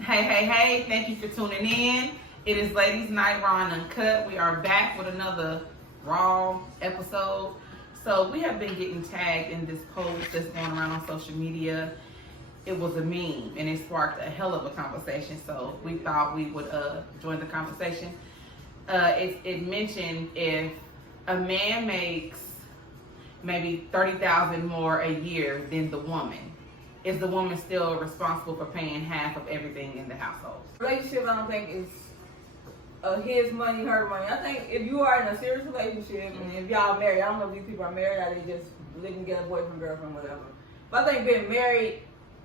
Hey, thank you for tuning in. It is Ladies Night Raw and Uncut. We are back with another Raw episode. So we have been getting tagged in this post that's going around on social media. It was a meme and it sparked a hell of a conversation. So we thought we would join the conversation. It mentioned if a man makes maybe $30,000 more a year than the woman, is the woman still responsible for paying half of everything in the household? Relationship, I don't think is his money, her money. I think if you are in a serious relationship and if y'all married, I don't know if these people are married or they just living together, boyfriend, girlfriend, whatever. But I think being married,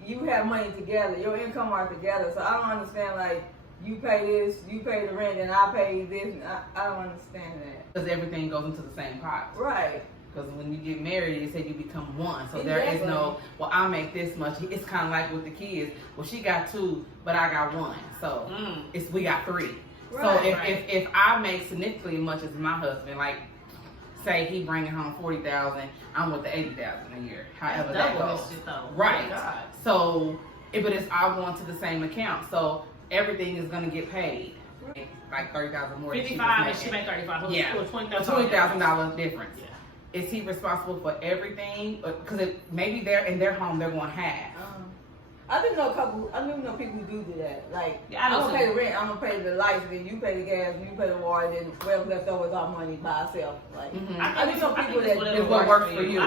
you have money together, your income are together. So I don't understand like you pay this, you pay the rent, and I pay this. And I don't understand that. Because everything goes into the same pot. Right. Because when you get married, they say you become one. So Exactly. There is no, well, I make this much. It's kind of like with the kids. Well, she got 2, but I got 1. So we got 3. Right. So if I make significantly much as my husband, like say he bringing home $40,000, I'm with the $80,000 a year. However that goes. Right. So, but it's all going to the same account. So everything is going to get paid. Like $30,000 more. 55 and she make 35. Yeah. $20,000 difference. Yeah. Is he responsible for everything? Because maybe they're in their home, they're going half. I do know people who do that. Like, yeah, I'm going to pay the rent, I'm going to pay the lights, then you pay the gas, you pay the water, then whatever left over is our money by ourselves. Like, I do know people that do what works for you.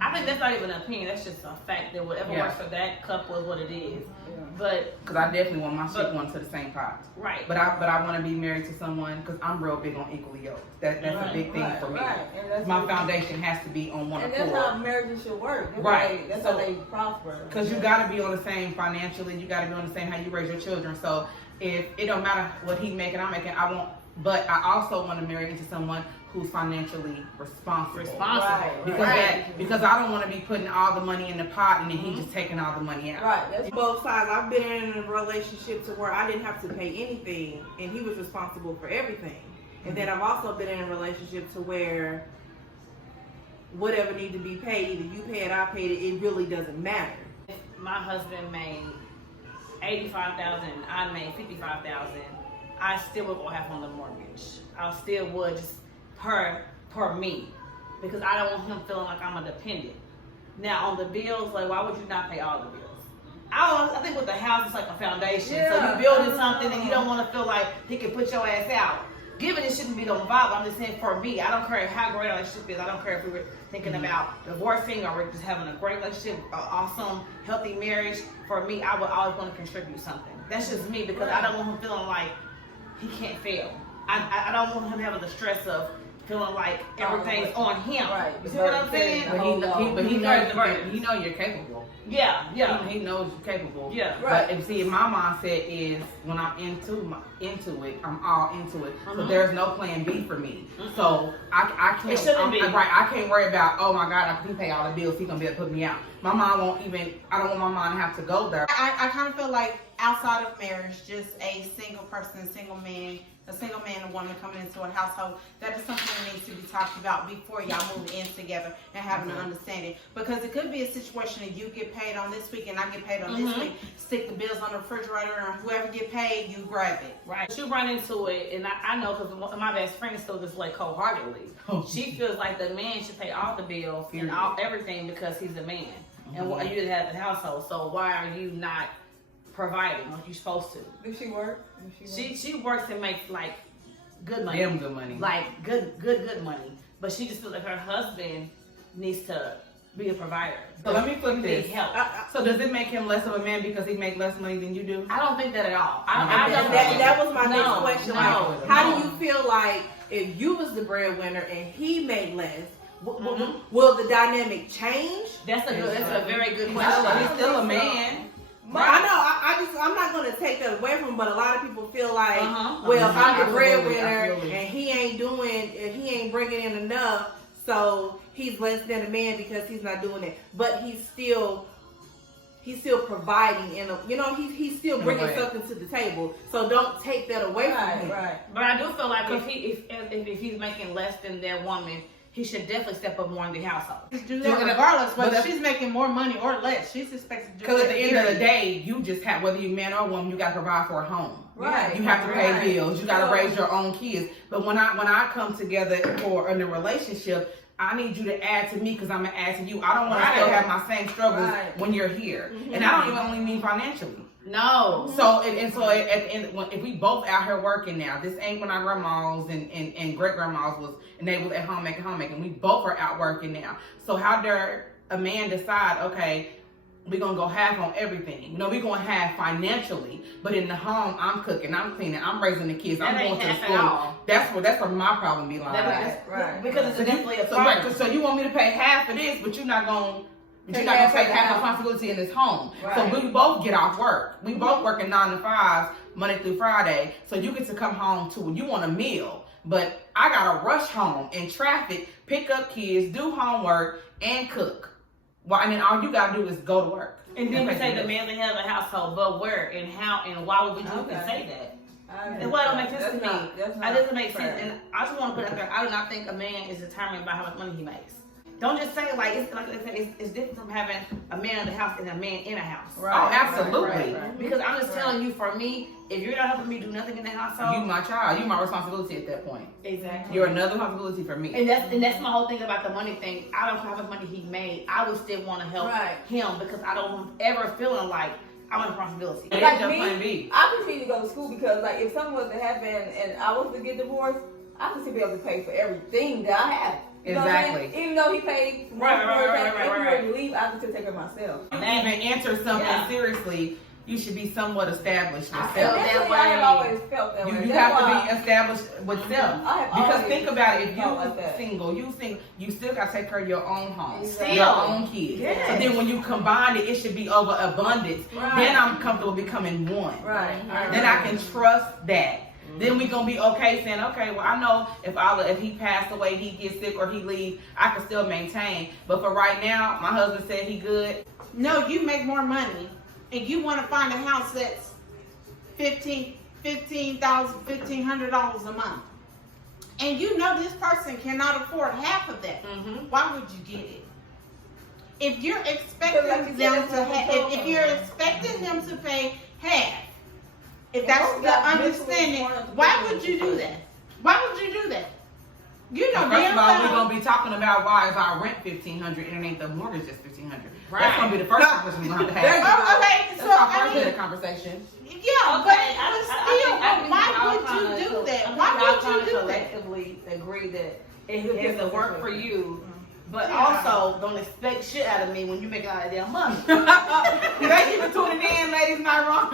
I think that's not even an opinion. That's just a fact that whatever works for that couple is what it is. Yeah. But because I definitely want my shit going to the same pot. Right. But I want to be married to someone because I'm real big on equally yoked. That's a big thing for me. Right. My foundation has to be on one accord. And that's how marriages should work. That's how they prosper. Because you got to be on the same financially. You got to be on the same how you raise your children. So if it don't matter what he making, I'm making. I won't. But I also want to marry into someone who's financially responsible. Because I don't want to be putting all the money in the pot and then he just taking all the money out. Right. That's both sides. I've been in a relationship to where I didn't have to pay anything and he was responsible for everything. And then I've also been in a relationship to where whatever needs to be paid, either you pay it, I paid it, it really doesn't matter. if my husband made $85,000, I made $55,000, I still would go half on the mortgage. I still would just per me, because I don't want him feeling like I'm a dependent. Now on the bills, like why would you not pay all the bills? I think with the house it's like a foundation. Yeah. So you're building something and you don't want to feel like he can put your ass out. Given it shouldn't be no vibe. I'm just saying for me, I don't care how great our relationship is. I don't care if we were thinking about divorcing or we're just having a great relationship, an awesome, healthy marriage. For me, I would always want to contribute something. That's just me because I don't want him feeling like he can't fail. I don't want him having the stress of feeling like everything's on him. Right. You see what I'm saying? But he knows you're capable. Yeah. He knows you're capable. Yeah. Right. But see, my mindset is when I'm into it, I'm all into it. So there's no plan B for me. So I can't. It shouldn't be. I can't worry about. Oh my God, I can pay all the bills. He's gonna be able to put me out. My mom won't even. I don't want my mom to have to go there. I kind of feel like outside of marriage, just a single person, a single man and woman coming into a household, that is something that needs to be talked about before y'all move in together and having an understanding. Because it could be a situation that you get paid on this week and I get paid on this week, stick the bills on the refrigerator and whoever get paid, you grab it. Right. You run into it, and I know because my best friend still this way cold-heartedly. She feels like the man should pay all the bills and everything because he's a man. And you didn't have the household, so why are you not providing like you're supposed to? Does she work? She works and makes like good money. Damn good money. Like good money. But she just feels like her husband needs to be a provider. So let me flip this. Help. So does it make him less of a man because he makes less money than you do? I don't think that at all. That was my next question. How do you feel like if you was the breadwinner and he made less, will the dynamic change? That's a very good question. He's still a man. I know. I'm not going to take that away from him, but a lot of people feel like, well, I'm the breadwinner and he ain't bringing in enough, so he's less than a man because he's not doing it. But he's still providing, he's still bringing something to the table. So don't take that away from him. Right. But I do feel like if he's making less than that woman, he should definitely step up more in the household. Do that regardless, whether she's making more money or less. She's expected to do Because that. at the end of the day, you just have, whether you're man or woman, you got to provide for a home. Right. You have to pay bills. You got to raise your own kids. But when I come together for in a relationship, I need you to add to me because I'm gonna add to you. I don't want to still have my same struggles when you're here, and I don't even only mean financially. No. So so at the end, if we both out here working now, this ain't when our grandmas and great grandmas was and they was at home making. We both are out working now. So how dare a man decide? Okay, we're gonna go half on everything. No, we're gonna have financially, but in the home, I'm cooking, I'm cleaning, I'm raising the kids, I'm going to the school. That's where my problem be lying. Right. Because it's definitely a So, problem. so you want me to pay half of this, but you're not gonna take half the responsibility in this home. Right. So we both get off work. We both working 9 to 5, Monday through Friday. So you get to come home too. You want a meal, but I gotta rush home in traffic, pick up kids, do homework, and cook. Well, and then all you gotta do is go to work. And then we say the man's the head of the household, but where and how and why would we do and say that? And what don't make sense to me? That doesn't make sense. And I just want to put out there, I do not think a man is determined by how much money he makes. Don't just say like it's different from having a man in the house and a man in a house. Right. Oh, absolutely. Right. Because I'm just telling you, for me, if you're not helping me do nothing in the household, You my child. You my responsibility at that point. Exactly. You're another responsibility for me. And that's my whole thing about the money thing. I don't care how much money he made. I would still want to help him because I don't ever feeling like I'm a responsibility. And Like that's your plan me, B. I continue to go to school because like if something was to happen and I was to get divorced, I could still be able to pay for everything that I have. You know what I'm saying? Even though he paid if he were to leave, I could still take care of myself. You even enter something seriously, you should be somewhat established yourself. That's what I have always felt that way. You have to be established with self. Because think about it, if you're like single, you still got to take care of your own home, Exactly. your own kids. Yes. So then when you combine it, it should be over abundance. Right. Then I'm comfortable becoming one. Right. Then I can trust that. Then we gonna be okay saying, okay, well I know if he passed away, he gets sick or he leave, I can still maintain. But for right now, my husband said he good. No, you make more money and you want to find a house that's $1,500 a month. And you know this person cannot afford half of that. Why would you get it? If you're expecting them to if you're expecting them to pay half, if that's the understanding, why would you do that? Why would you do that? You know, First of all, we're gonna be talking about why if I rent $1,500 and it ain't the mortgage just $1,500. Right. That's gonna be the first conversation we're gonna have. Okay, so That's our I first mean, bit of conversation. yeah, but still, why would you do that? Why would you do that? Collectively agree that it has to work for you. But also, don't expect shit out of me when you make all that damn money. Thank you for tuning in, ladies. Not wrong.